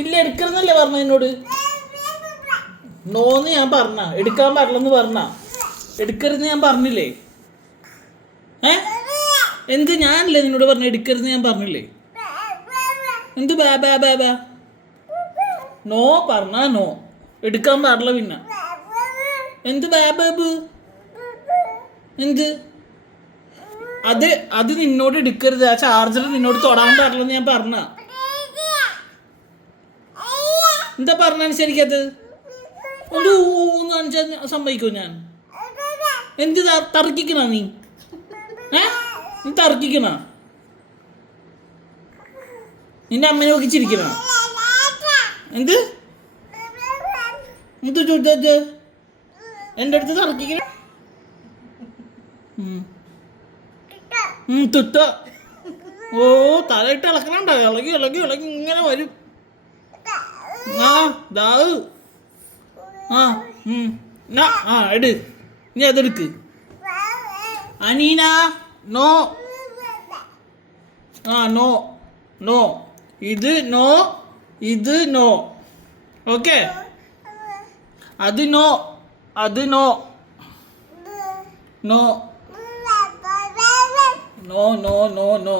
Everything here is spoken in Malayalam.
ഇല്ല എടുക്കണമെന്നല്ലേ പറഞ്ഞ എന്നോട്. നോന്ന് ഞാൻ പറഞ്ഞ, എടുക്കാൻ പാടില്ലെന്ന് പറഞ്ഞ, എടുക്കരുതെന്ന് ഞാൻ പറഞ്ഞില്ലേ? എന്ത് ഞാനല്ലേ നിന്നോട് പറഞ്ഞു എടുക്കരുതെന്ന് ഞാൻ പറഞ്ഞില്ലേ? എന്ത് ബാ ബാ ബാ ബാ? നോ പറഞ്ഞ നോ, എടുക്കാൻ പാടില്ല. പിന്നെ എന്ത് ബാ ബാബ്? എന്ത് അത് നിന്നോട് എടുക്കരുത്. ആ ചാർജർ നിന്നോട് തൊടാൻ പാടില്ലെന്ന് ഞാൻ പറഞ്ഞ. എന്താ പറഞ്ഞനുസരിക്കത്? ഒരു ഊന്ന് കാണിച്ചാൽ സമ്മതിക്കോ ഞാൻ? എന്ത് തർക്കിക്കണ നീ? നീ തർക്കിക്കണ? നിന്റെ അമ്മനെ നോക്കി ചിരിക്കണ? എന്ത് എന്ത് ചോദിച്ച എൻ്റെ അടുത്ത് തർക്കിക്കണ? തുട്ട. ഓ തലയിട്ട് ഇളക്കണുണ്ടോ? ഇളകി ഇളകി ഇളകി ഇങ്ങനെ വരും. ആ ദാവ്. എട്, നീ അതെടുക്ക്. അനീന നോ. നോ നോ, ഇത് നോ, ഇത് നോ. ഓക്കെ, അത് നോ, അത് no. No no no no no.